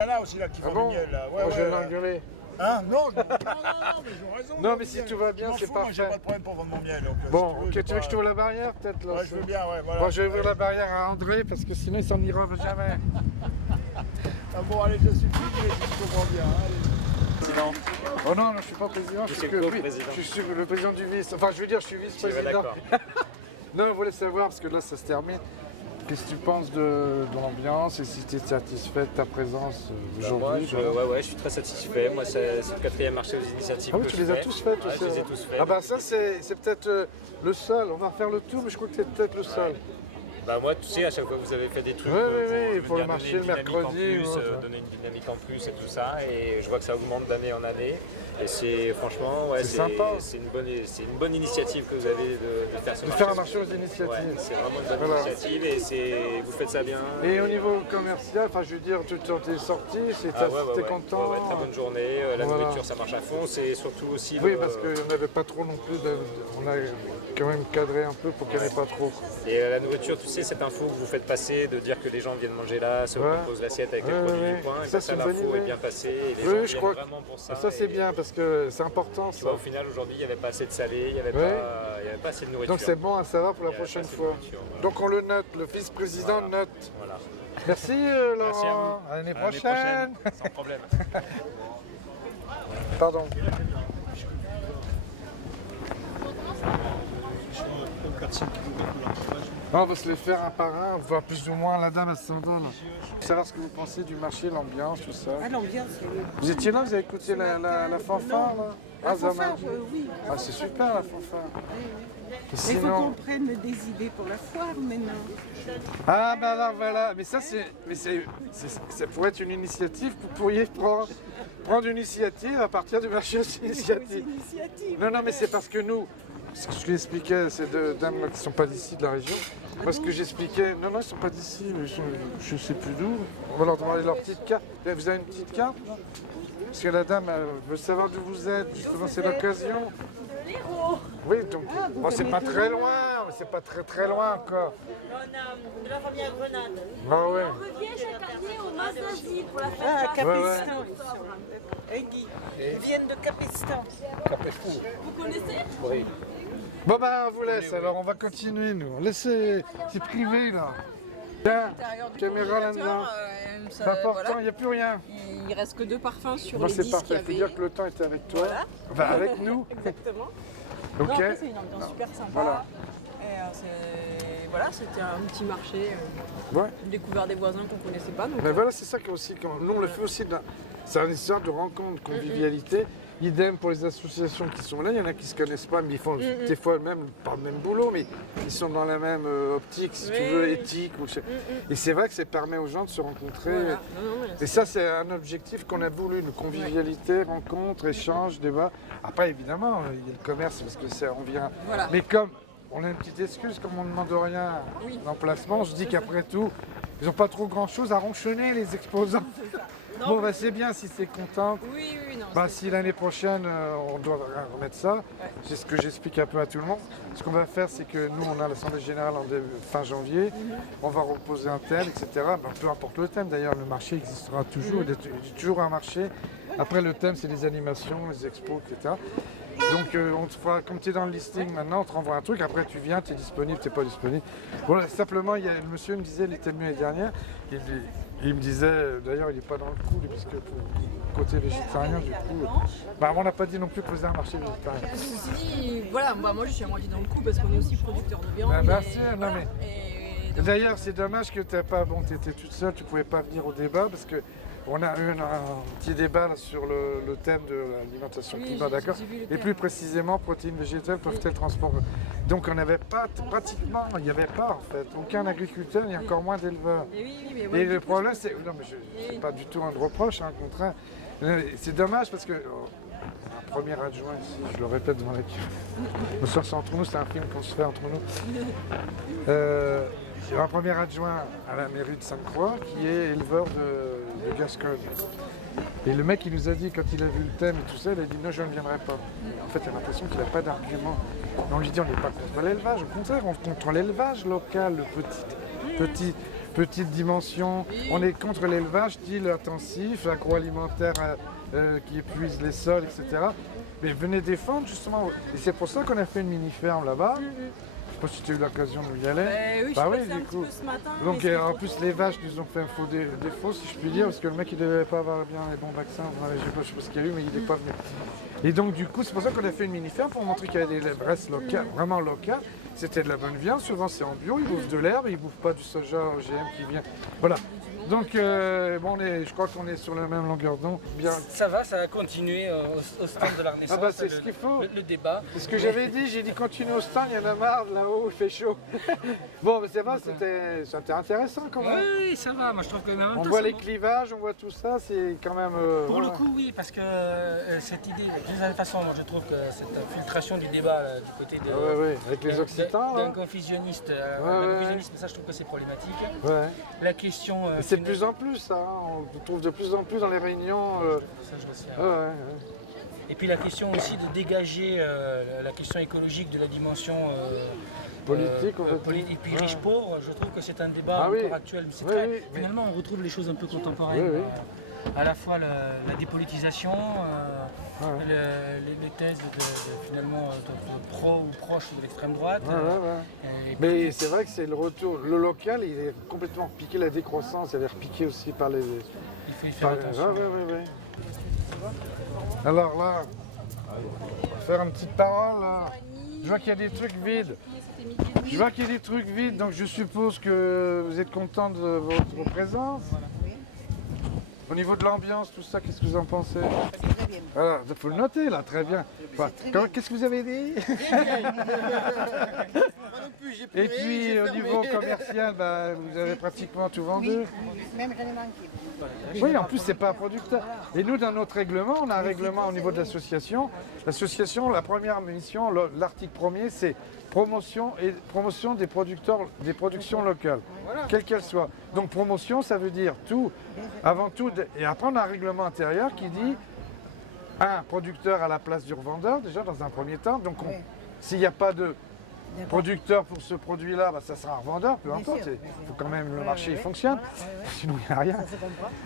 Il y en a aussi là qui font du miel là. Ouais, moi je vais ouais. l'engueuler. Hein? Non, mais ils ont raison. Non, mais si tout va bien, c'est Moi, j'ai parfait. pas de problème pour vendre mon miel. Donc, Bon, si ok, tu veux que je t'ouvre la barrière peut-être là? Ouais, je veux bien, ouais, voilà. Bon, je vais ouvrir la barrière à André parce que sinon il s'en ira jamais. Ah bon, allez, je suis filmé, si je comprends bien. Allez. Oh non, je suis pas président, je suis je suis le président du vice. Enfin, je veux dire, je suis vice-président. Non, on voulait savoir, parce que là, ça se termine. Qu'est-ce que tu penses de l'ambiance et si tu es satisfait de ta présence aujourd'hui? Ouais, je suis très satisfait. Moi, c'est le 4e marché aux initiatives. Ah oui, tu les as tous faits, je les ai tous faits. Ah bah ça, c'est peut-être le seul. On va refaire le tour, mais je crois que c'est peut-être le seul. Bah moi, tu sais, à chaque fois vous avez fait des trucs pour le marché le mercredi, donner une dynamique en plus et tout ça, et je vois que ça augmente d'année en année. Et c'est franchement, ouais, sympa. C'est une bonne initiative que vous avez de faire ce marché. De faire un marché aux initiatives. Ouais, c'est vraiment une bonne initiative et vous faites ça bien. Et au niveau commercial, enfin je veux dire, tu t'es sorti, t'es content? Ouais, très bonne journée, la nourriture ça marche à fond, c'est surtout aussi... Oui, parce qu'on n'avait pas trop non plus, on a quand même cadré un peu pour qu'il n'y en ait pas trop. Et la nourriture, tu sais, cette info que vous faites passer, de dire que les gens viennent manger là, se reposent l'assiette avec les produits du coin, et ça l'info est bien passée, et les gens viennent vraiment pour ça. Ça c'est bien, parce que c'est important ça. Vois, au final, aujourd'hui, il n'y avait pas assez de salé, il n'y avait, pas assez de nourriture. Donc c'est bon à savoir pour la prochaine fois. Donc on le note, le vice-président note. Voilà. Merci Laurent, à l'année prochaine. Sans problème. Pardon. On va se les faire un par un, voir plus ou moins la dame à s'en donne. Savoir ce que vous pensez du marché, l'ambiance, tout ça. Ah, l'ambiance, Vous étiez là, vous avez écouté la fanfare là? La fanfare, oui. Ah, c'est super la fanfare. Il faut qu'on prenne des idées pour la foire maintenant. Ah ben là voilà, mais ça ça pourrait être une initiative, vous pourriez prendre une initiative à partir du marché aux initiatives. Non, mais c'est parce que nous, ce que je lui expliquais, c'est de dames qui ne sont pas d'ici, de la région. Moi ce que j'expliquais, non, ils ne sont pas d'ici, je ne sais plus d'où. On va leur demander leur petite carte. Vous avez une petite carte là? Parce que la dame veut savoir d'où vous êtes, justement c'est l'occasion. Oui, donc bon, c'est pas très loin, mais c'est pas très loin encore. On de la famille à Grenade. Ah ouais. On revient chaque année au Mas d'Asile pour la fête. Ah, Capistan. Ouais. Ils viennent de Capistan. Vous connaissez? Oui. Bon bah on vous laisse, alors on va continuer nous. Laissez, c'est privé là. Tiens, caméra là-dedans. C'est important, il n'y a plus rien. Il reste que 2 parfums sur Bon, les c'est 10 parfait, qu'il y il faut avait. dire que le temps est avec toi. Voilà. Enfin, avec nous. Exactement. Ok. Non, après, c'est une ambiance super sympa. Voilà. Et voilà, c'était un petit marché. Ouais. J'ai découvert des voisins qu'on ne connaissait pas. Donc, Mais voilà, c'est ça qui est aussi, nous on le fait aussi, c'est une histoire de rencontre, convivialité. Idem pour les associations qui sont là, il y en a qui ne se connaissent pas, mais ils font des fois même pas le même boulot, mais ils sont dans la même optique, si tu veux, éthique. Et c'est vrai que ça permet aux gens de se rencontrer. Voilà. Et ça, c'est un objectif qu'on a voulu, une convivialité, rencontre, échange, débat. Après, évidemment, il y a le commerce, parce que ça, on vient. Voilà. Mais comme on a une petite excuse, comme on ne demande rien d'emplacement, je dis qu'après tout, ils n'ont pas trop grand-chose à ronchonner, les exposants. Bon, bah, c'est bien si c'est content. Oui, non. Bah, si l'année prochaine, on doit remettre ça, c'est ce que j'explique un peu à tout le monde. Ce qu'on va faire, c'est que nous, on a l'Assemblée Générale fin janvier, on va reposer un thème, etc. Bah, peu importe le thème, d'ailleurs, le marché existera toujours, il y a toujours un marché. Après, le thème, c'est les animations, les expos, etc. Donc, on te fera, comme tu es dans le listing maintenant, on te renvoie un truc, après tu viens, tu es disponible, tu n'es pas disponible. Voilà, simplement, le monsieur me disait, il était venu l'année dernière, il me disait, d'ailleurs il n'est pas dans le coup, parce que côté végétarien, du coup, bah, on n'a pas dit non plus que vous faisiez un marché végétarien. Ceci dit, voilà, moi je suis à moitié dans le coup parce qu'on est aussi producteur de viande. Bah, et, merci, non, voilà. mais... Et donc, D'ailleurs, c'est dommage que tu étais toute seule, tu ne pouvais pas venir au débat, parce que on a eu un petit débat là, sur le thème de l'alimentation climat, d'accord? Et plus précisément, protéines végétales peuvent-elles transporter? Donc on n'avait pas, pratiquement, il n'y avait pas en fait, aucun agriculteur, il y a encore moins d'éleveurs. Et le problème, c'est, non mais c'est pas du tout un reproche, hein, au contraire. C'est dommage parce que, un premier adjoint ici, je le répète devant l'équipe, le soir c'est entre nous, c'est un film qu'on se fait entre nous. Il y a un premier adjoint à la mairie de Sainte-Croix qui est éleveur de Gascogne. Et le mec, il nous a dit, quand il a vu le thème et tout ça, il a dit non, je ne viendrai pas. En fait, il a l'impression qu'il n'a pas d'argument. On lui dit, on n'est pas contre l'élevage, au contraire, on est contre l'élevage local, le petit. petite dimension. On est contre l'élevage dit intensif, l'agroalimentaire qui épuise les sols, etc. Mais venez défendre justement. Et c'est pour ça qu'on a fait une mini-ferme là-bas. Je sais pas si tu as eu l'occasion de y aller. Oui, bah oui, je du coup. ce matin, Donc en plus les vaches nous ont fait un faux défaut si je puis dire, parce que le mec il devait pas avoir bien les bons vaccins, je sais pas ce qu'il y a eu mais il n'est pas venu. Et donc du coup c'est pour ça qu'on a fait une mini-ferme pour montrer qu'il y a des restes locales, vraiment locales. C'était de la bonne viande, souvent c'est en bio, ils bouffent de l'herbe, ils bouffent pas du soja OGM qui vient. Voilà. Donc bon, je crois qu'on est sur la même longueur d'onde. Bien. Ça va, ça a continué au stand de la Renaissance. Ah bah c'est ce qu'il faut. Le débat. C'est ce que j'avais dit, j'ai dit continue au stand, il y en a marre là-haut, il fait chaud. Bon, mais c'est vrai, c'était intéressant quand même. Oui, ça va, moi je trouve que même on voit les clivages, on voit tout ça, c'est quand même... Pour le coup, oui, parce que cette idée, de toute façon, moi je trouve que cette infiltration du débat là, du côté de... avec les Occitans. D'un confusionniste, ça je trouve que c'est problématique. Ouais. La question... c'est de plus en plus, hein. On trouve de plus en plus dans les réunions. Ça, je vois. Et puis la question aussi de dégager la question écologique de la dimension politique, et puis riche-pauvre, je trouve que c'est un débat encore actuel. Mais finalement, on retrouve les choses un peu contemporaines. À la fois la dépolitisation, les thèses finalement de pro ou proche de l'extrême droite. Mais c'est vrai que c'est le retour. Le local, il est complètement piqué, la décroissance, elle est repiquée aussi par les... Il faut y faire attention. Alors là, on va faire une petite parole. Là. Je vois qu'il y a des trucs vides. Donc je suppose que vous êtes content de votre présence. Au niveau de l'ambiance, tout ça, qu'est-ce que vous en pensez? C'est très bien. Voilà, il faut le noter là, très bien. Enfin, qu'est-ce que vous avez dit? Et puis au niveau commercial, vous avez pratiquement tout vendu. Oui, même j'en ai manqué. Oui, en plus c'est pas un producteur. Et nous, dans notre règlement, on a un règlement au niveau de l'association. L'association, la première mission, l'article premier, c'est promotion des productions locales, quelles qu'elles soient. Donc promotion, ça veut dire tout, avant tout, et après on a un règlement intérieur qui dit un producteur à la place du revendeur, déjà dans un premier temps. Donc s'il n'y a pas de producteur pour ce produit-là, ça sera un revendeur, peu importe. Il faut quand même le marché fonctionne, sinon il n'y a rien.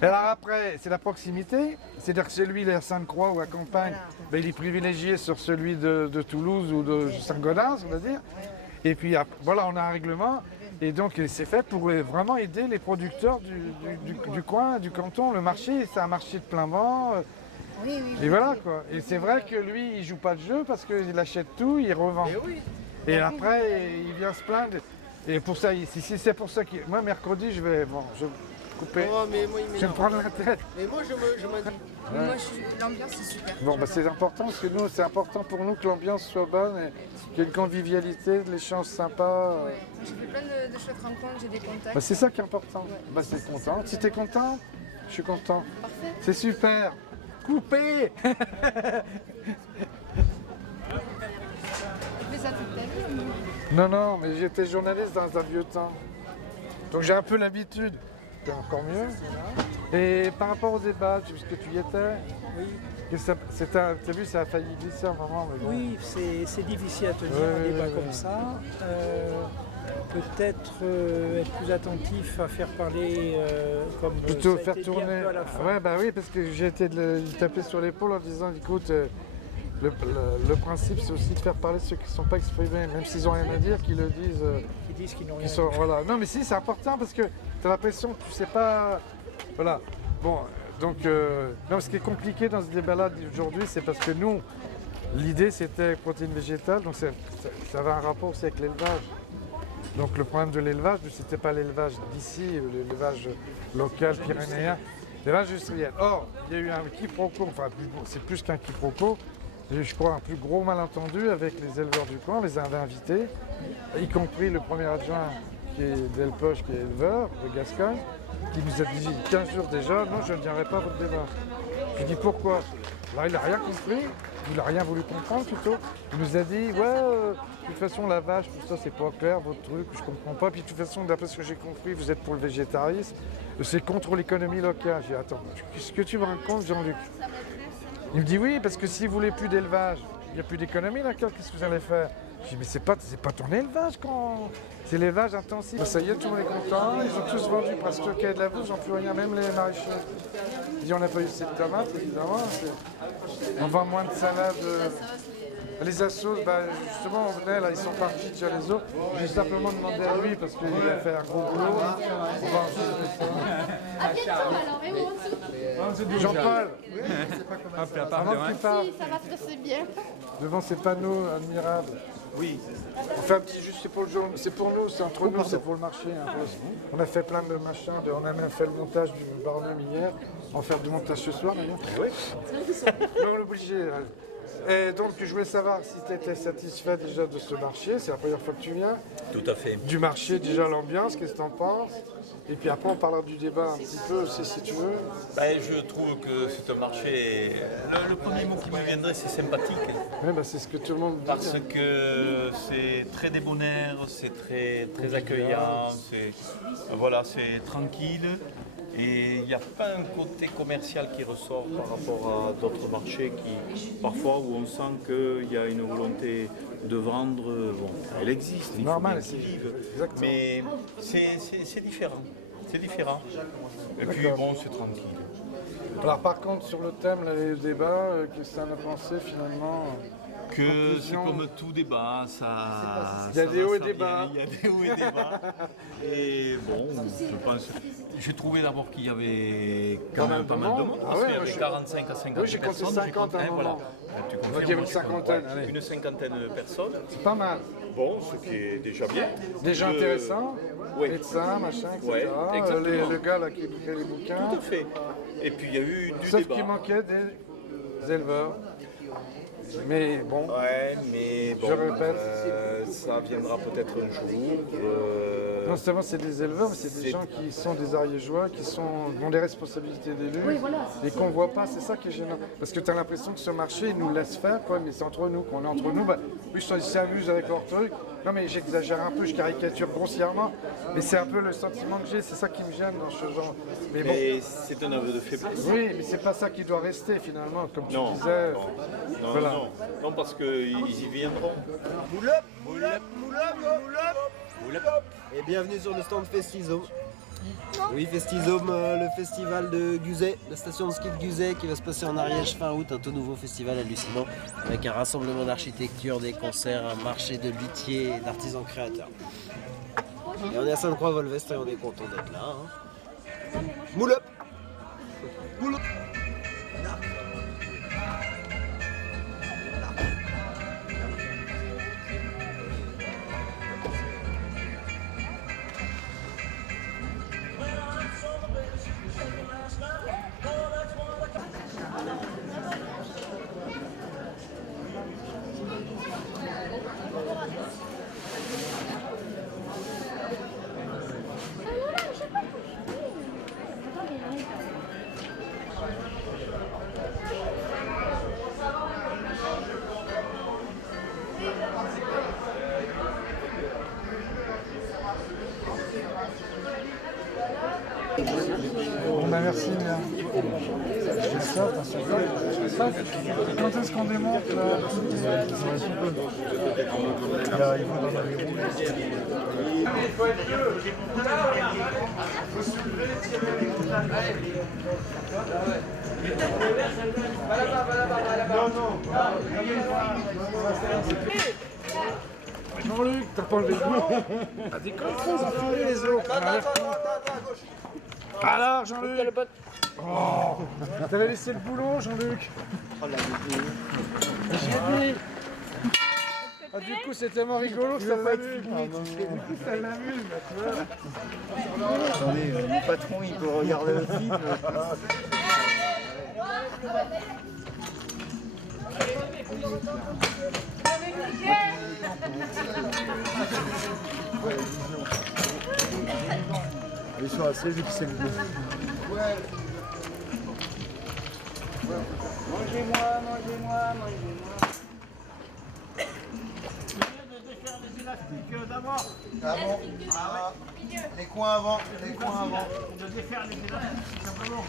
Et alors après, c'est la proximité, c'est-à-dire que celui il est à Sainte-Croix ou à Campagne, il est privilégié sur celui de Toulouse ou de Saint-Gaudens, on va dire. Et puis voilà, on a un règlement, et donc c'est fait pour vraiment aider les producteurs du coin, du canton. Le marché, c'est un marché de plein vent. Et voilà quoi. Et c'est vrai que lui, il joue pas de jeu parce qu'il achète tout, il revend. Et après, il vient se plaindre. Et pour ça, si c'est pour ça que moi, mercredi, je vais couper. Oh, mais moi, je vais me prendre la tête. Mais moi, je m'en dis. Moi, l'ambiance, c'est super. Bon, c'est important parce que nous, c'est important pour nous que l'ambiance soit bonne et qu'il y ait une convivialité, de l'échange sympa. J'ai fait plein de chouettes rencontres, j'ai des contacts. C'est ça qui est important. C'est content. Si t'es content, je suis content. Parfait. C'est super. Coupé. Non, mais j'étais journaliste dans un vieux temps. Donc j'ai un peu l'habitude. C'est encore mieux. Et par rapport au débat, est-ce que tu y étais? Oui. T'as vu, ça a failli glisser un moment. Mais bon. Oui, c'est difficile à tenir un débat comme ça. Peut-être être plus attentif à faire parler comme plutôt ça a faire été dit tourner. un peu à la fin. Oui, parce que j'ai été de lui taper sur l'épaule en disant écoute, le principe c'est aussi de faire parler ceux qui ne sont pas exprimés, même s'ils n'ont rien à dire, qu'ils le disent. Qui disent qu'ils n'ont rien à dire. Voilà. Non mais si, c'est important parce que tu as l'impression que tu sais pas. Voilà. Bon, donc non, ce qui est compliqué dans ce débat-là d'aujourd'hui, c'est parce que nous, l'idée c'était protéines végétales, donc ça avait un rapport aussi avec l'élevage. Donc le problème de l'élevage, c'était pas l'élevage d'ici, l'élevage local pyrénéen, l'élevage industriel. Or, il y a eu un quiproquo, enfin c'est plus qu'un quiproquo, je crois un plus gros malentendu avec les éleveurs du coin, on les avait invités, y compris le premier adjoint qui est d'Elpoche, qui est éleveur de Gascogne, qui nous a dit 15 jours déjà, non je ne viendrai pas à votre débat. Je lui dis pourquoi? Alors il n'a rien compris, il n'a rien voulu comprendre plutôt. Il nous a dit de toute façon la vache, tout ça c'est pas clair, votre truc, je comprends pas. Puis de toute façon, d'après ce que j'ai compris, vous êtes pour le végétarisme, c'est contre l'économie locale. J'ai dit attends, qu'est-ce que tu me racontes Jean-Luc? Il me dit oui, parce que si vous voulez plus d'élevage, il n'y a plus d'économie locale, qu'est-ce que vous allez faire? Je dis mais c'est pas ton élevage quand... C'est l'élevage intensif. Ça y est, tout le monde est content, ils ont tous vendu presque le quai de la bourse, j'en plus rien, même les maraîchers. Je dis on n'a pas eu cette tomate, évidemment. On vend moins de salade. Les assos, justement, on venait là, ils sont partis déjà les autres. J'ai simplement demandé à lui parce qu'il a fait un gros boulot. On va À bientôt alors, et où en dessous Jean-Paul, avant que tu parles, Si, ça va se passer bien. devant ces panneaux admirables. Oui. On fait un petit juste, c'est pour le jour, c'est pour nous, c'est entre nous, c'est pour le marché. Hein. On a fait plein de machins, on a même fait le montage du barnum hier. On va faire du montage ce soir d'ailleurs. Oui. On est obligé. Et donc je voulais savoir si tu étais satisfait déjà de ce marché, c'est la première fois que tu viens. Tout à fait. Du marché, déjà l'ambiance, qu'est-ce que tu en penses? Et puis après on parlera du débat un petit peu aussi si tu veux. Je trouve que c'est un marché, le premier mot qui me viendrait c'est sympathique. Oui, c'est ce que tout le monde dit. Parce que c'est très débonnaire, c'est très accueillant, c'est tranquille. Et il n'y a pas un côté commercial qui ressort par rapport à d'autres marchés parfois où on sent qu'il y a une volonté de vendre. Bon, elle existe, il faut bien qu'ils vivent, mais c'est différent. C'est différent. Et puis bon, c'est tranquille. Alors par contre, sur le thème, là, les débats, qu'est-ce que ça en a pensé finalement? Que c'est comme tout débat, il y a des hauts et des bas. Il y a des hauts et des bas. Et bon, j'ai trouvé d'abord qu'il y avait quand même pas mal de monde. Parce qu'il y avait 45 à 50 personnes. Oui, j'ai compté 50 à un moment. Tu Donc il y avait une cinquantaine. Une cinquantaine de personnes. C'est pas mal. Bon, ce qui est déjà bien. Déjà intéressant. Oui. Médecin, machin, etc. Ouais, Le gars là qui écrit les bouquins. Tout à fait. Et puis il y a eu du Sauf débat. qu'il manquait des éleveurs. Mais bon, je répète, ça viendra peut-être un jour. Non seulement c'est des éleveurs, mais c'est des gens qui sont des ariégeois, qui ont des responsabilités d'élus et qu'on ne voit pas, c'est ça qui est gênant. Parce que tu as l'impression que ce marché, il nous laisse faire, quoi, mais c'est entre nous, qu'on est entre nous. Ils s'amusent avec leur truc. Non mais j'exagère un peu, je caricature grossièrement, mais c'est un peu le sentiment que j'ai, c'est ça qui me gêne dans ce genre. Mais bon, c'est un aveu de faiblesse. Oui, mais c'est pas ça qui doit rester finalement, comme tu disais. Non, parce qu'ils y viendront. Et bienvenue sur le stand Festizome. Oui, Festizome, le festival de Guzet, la station de ski de Guzet qui va se passer en Ariège fin août, un tout nouveau festival hallucinant avec un rassemblement d'architecture, des concerts, un marché de luthiers et d'artisans créateurs. Et on est à Sainte-Croix-Volvestre et on est content d'être là. Hein. Moule up! Moule up! Bon merci bien. Quand est-ce qu'on démonte là? Jean-Luc, t'as pas enlevé le boulot. T'as des contrôles, ils ont les autres. Alors Jean-Luc. Oh, t'avais laissé le boulot Jean-Luc. J'ai dit. Ah, du coup c'est tellement rigolo que ça va être fini. Du coup ça l'amuse, tu vois. Attendez, le patron il peut regarder le film. Ils sont assez vixés. Mangez-moi. De défaire les élastiques d'abord. Ah bon? Ah, les coins avant. De défaire les élastiques, simplement.